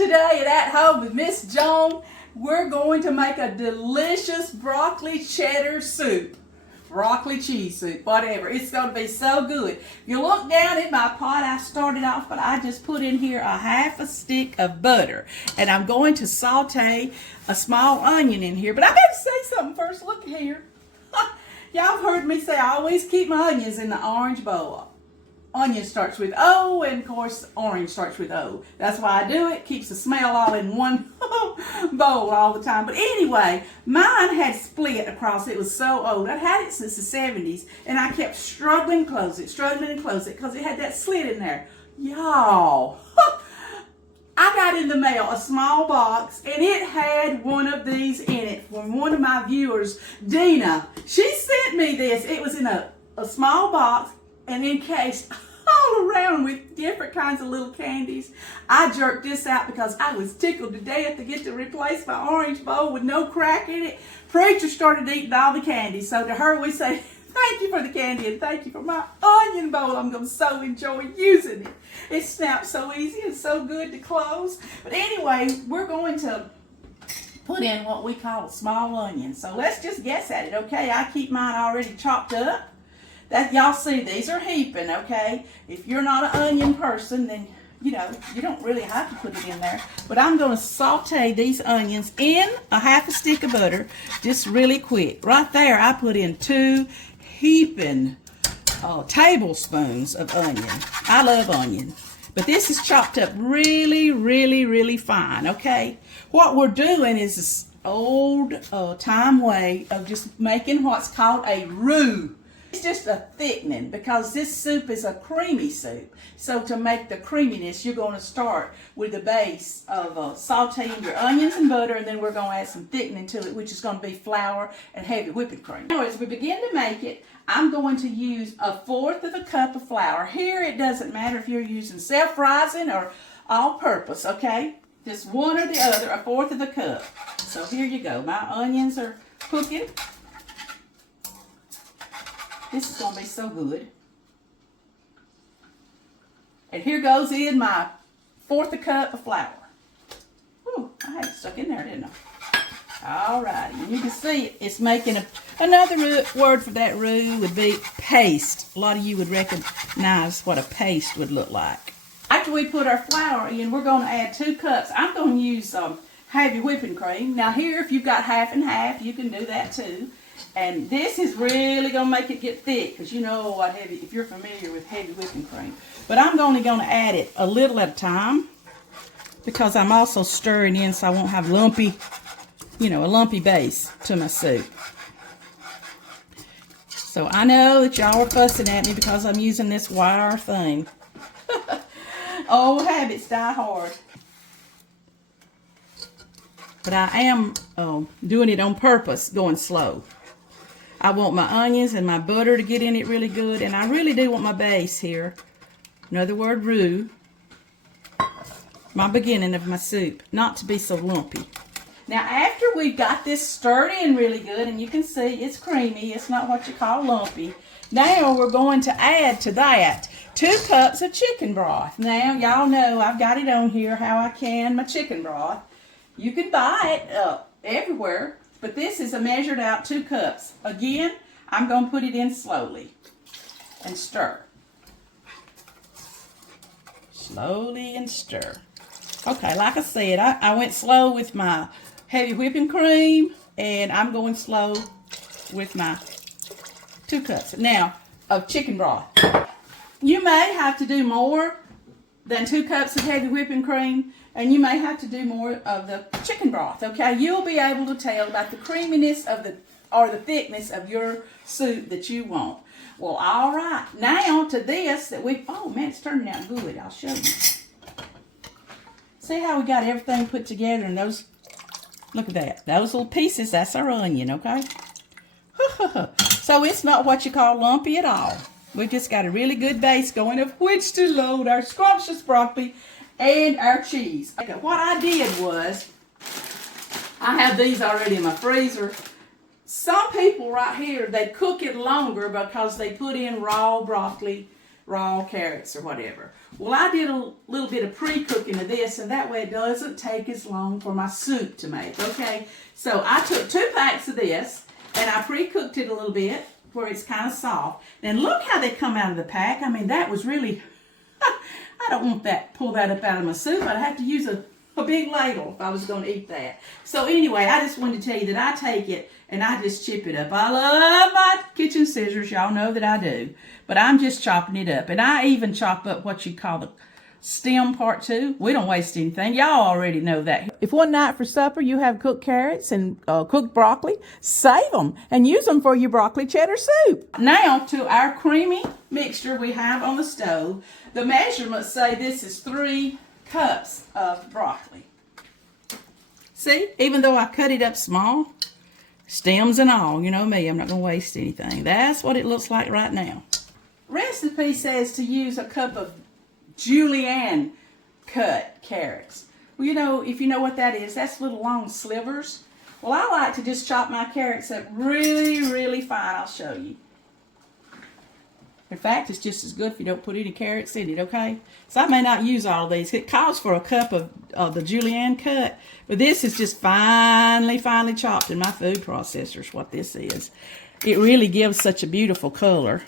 Today at Home with Miss Joan, we're going to make a delicious broccoli cheddar soup. Broccoli cheese soup, whatever. It's going to be so good. If you look down in my pot, I started off, but I just put in here a half a stick of butter. And I'm going to saute a small onion in here. But I got to say something first. Look here. Y'all have heard me say I always keep my onions in the orange bowl. Onion starts with O, and of course orange starts with O. That's why I do it. Keeps the smell all in one bowl all the time. But anyway, mine had split across. It was so old. I'd had it since the 70s, and I kept struggling to close it, because it had that slit in there. Y'all, I got in the mail a small box, and it had one of these in it from one of my viewers, Dina. She sent me this. It was in a small box and encased all around with different kinds of little candies. I jerked this out because I was tickled to death to get to replace my orange bowl with no crack in it. Preacher started eating all the candy, so to her we say, thank you for the candy and thank you for my onion bowl. I'm going to so enjoy using it. It snaps so easy and so good to close. But anyway, we're going to put in what we call small onions. So let's just guess at it, okay? I keep mine already chopped up. That y'all see, these are heaping, okay? If you're not an onion person, then you know you don't really have to put it in there. But I'm going to saute these onions in a half a stick of butter, just really quick. Right there, I put in 2 heaping tablespoons of onion. I love onion, but this is chopped up really, really, really fine. Okay, what we're doing is this old time way of just making what's called a roux. It's just a thickening because this soup is a creamy soup. So to make the creaminess, you're going to start with the base of sauteing your onions and butter, and then we're going to add some thickening to it, which is going to be flour and heavy whipping cream. Now, as we begin to make it, I'm going to use 1/4 cup of flour. Here, it doesn't matter if you're using self-rising or all-purpose, okay? Just one or the other, 1/4 cup. So here you go. My onions are cooking. This is going to be so good. And here goes in my 1/4 cup of flour. Whew, I had it stuck in there, didn't I? All right, and you can see it's making another word for that roux would be paste. A lot of you would recognize what a paste would look like. After we put our flour in, we're going to add 2 cups. I'm going to use heavy whipping cream. Now here, if you've got half and half, you can do that too. And this is really going to make it get thick, because you know what if you're familiar with heavy whipping cream. But I'm only going to add it a little at a time, because I'm also stirring in so I won't have lumpy, a lumpy base to my soup. So I know that y'all are fussing at me because I'm using this wire thing. Old habits die hard. But I am doing it on purpose, going slow. I want my onions and my butter to get in it really good, and I really do want my base here, another word, roux, my beginning of my soup, not to be so lumpy. Now after we've got this stirred in really good, and you can see it's creamy, it's not what you call lumpy, now we're going to add to that 2 cups of chicken broth. Now y'all know I've got it on here how I can my chicken broth. You can buy it everywhere. But this is a measured out 2 cups. Again, I'm going to put it in slowly and stir. Slowly and stir. Okay, like I said, I went slow with my heavy whipping cream, and I'm going slow with my 2 cups now of chicken broth. You may have to do more than 2 cups of heavy whipping cream, and you may have to do more of the chicken broth, okay? You'll be able to tell about the creaminess of the thickness of your soup that you want. Well, all right. Now to this oh man, it's turning out good. I'll show you. See how we got everything put together, and those, look at that. Those little pieces, that's our onion, okay? So it's not what you call lumpy at all. We've just got a really good base going of which to load our scrumptious broccoli and our cheese. Okay, what I did was, I have these already in my freezer. Some people right here, they cook it longer because they put in raw broccoli raw carrots or whatever. Well, I did a little bit of pre-cooking of this, and that way it doesn't take as long for my soup to make, okay? So I took 2 packs of this, and I pre-cooked it a little bit where it's kind of soft. And look how they come out of the pack. I mean, that was really, I don't want that, pull that up out of my soup. I'd have to use a big ladle if I was going to eat that. So anyway, I just wanted to tell you that I take it and I just chip it up. I love my kitchen scissors. Y'all know that I do. But I'm just chopping it up. And I even chop up what you call the stem part too. We don't waste anything. Y'all already know that. If one night for supper you have cooked carrots and cooked broccoli, save them and use them for your broccoli cheddar soup. Now to our creamy mixture we have on the stove. The measurements say this is 3 cups of broccoli. See, even though I cut it up small, stems and all, you know me, I'm not going to waste anything. That's what it looks like right now. Recipe says to use a cup of julienne cut carrots. Well, you know, if you know what that is, that's little long slivers. Well, I like to just chop my carrots up really, really fine. I'll show you. In fact, it's just as good if you don't put any carrots in it, okay? So I may not use all of these. It calls for a cup of the julienne cut, but this is just finely chopped in my food processor is what this is. It really gives such a beautiful color.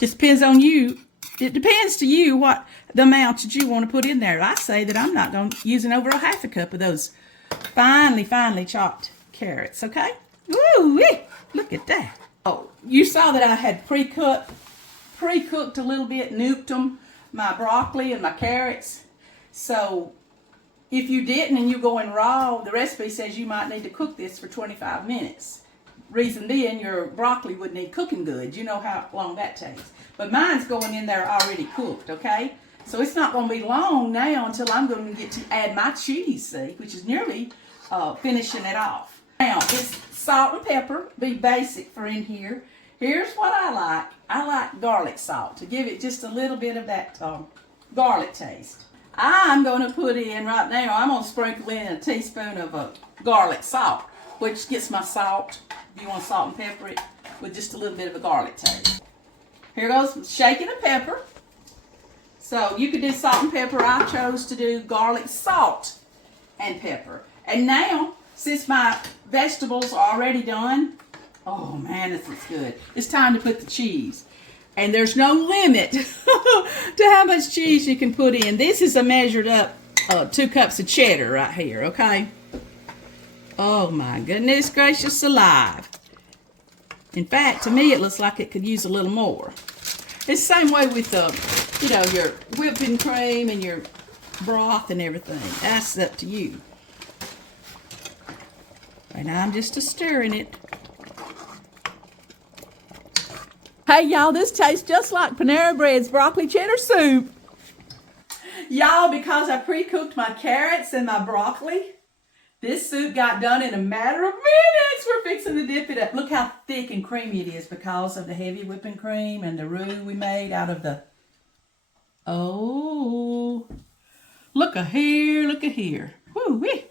It depends on you. It depends to you what the amount that you want to put in there. I say that I'm not going to using over a half a cup of those finely chopped carrots, okay? Woo-wee! Look at that. Oh, you saw that I had pre-cooked a little bit, nuked them, my broccoli and my carrots. So if you didn't and you're going raw, the recipe says you might need to cook this for 25 minutes. Reason being, your broccoli would need cooking good. You know how long that takes. But mine's going in there already cooked, okay? So it's not going to be long now until I'm going to get to add my cheese, see, which is nearly finishing it off. Now, it's salt and pepper, be basic for in here. Here's what I like. I like garlic salt to give it just a little bit of that garlic taste. I'm going to put in right now, I'm going to sprinkle in a teaspoon of garlic salt, which gets my salt, if you want to salt and pepper it, with just a little bit of a garlic taste. Here goes shaking the pepper. So you could do salt and pepper. I chose to do garlic, salt, and pepper. And now, since my vegetables are already done, oh man, this is good. It's time to put the cheese. And there's no limit to how much cheese you can put in. This is a measured up 2 cups of cheddar right here, okay? Oh my goodness gracious alive. In fact, to me it looks like it could use a little more. It's the same way with you know, your whipping cream and your broth and everything. That's up to you. And I'm just stirring it. Hey y'all, this tastes just like Panera Bread's broccoli cheddar soup. Y'all, because I pre-cooked my carrots and my broccoli, this soup got done in a matter of minutes. We're fixing to dip it up. Look how thick and creamy it is because of the heavy whipping cream and the roux we made out of the... Oh, look at here, look at here. Woo-wee.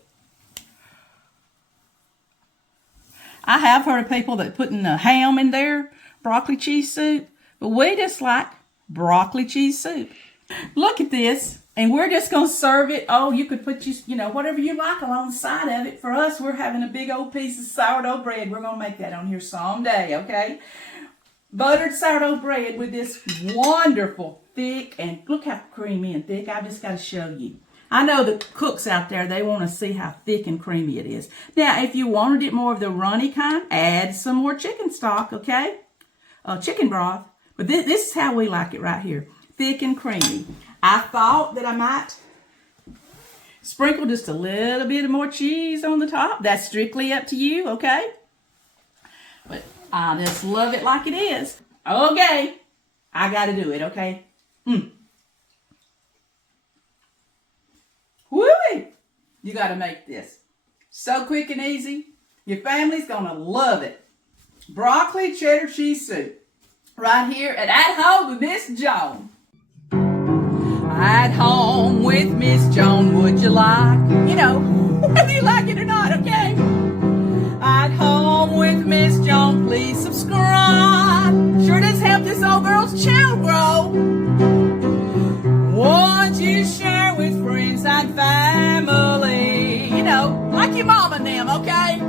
I have heard of people that putting ham in their broccoli cheese soup, but we just like broccoli cheese soup. Look at this, and we're just going to serve it. Oh, you could put, you know, whatever you like along the side of it. For us, we're having a big old piece of sourdough bread. We're going to make that on here someday, okay? Buttered sourdough bread with this wonderful thick, and look how creamy and thick. I just got to show you. I know the cooks out there, they want to see how thick and creamy it is. Now, if you wanted it more of the runny kind, add some more chicken stock, okay? Chicken broth. But this is how we like it right here. Thick and creamy. I thought that I might sprinkle just a little bit of more cheese on the top. That's strictly up to you, okay? But I just love it like it is. Okay. I got to do it, okay? Woo-wee! You got to make this. So quick and easy. Your family's going to love it. Broccoli cheddar cheese soup. Right here at Home with Miss Joan. At home with Miss Joan, would you like? You know, whether you like it or not, okay? At home with Miss Joan, please subscribe. the channel grow. Won't you share with friends and family? You know, like your mom and them, okay?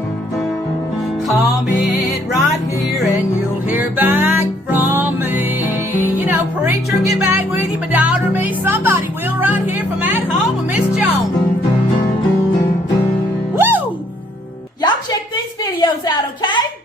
Comment right here and you'll hear back from me. You know, preacher, get back with you, my daughter, me, somebody will right here from at home with Miss Joan. Woo! Y'all check these videos out, okay?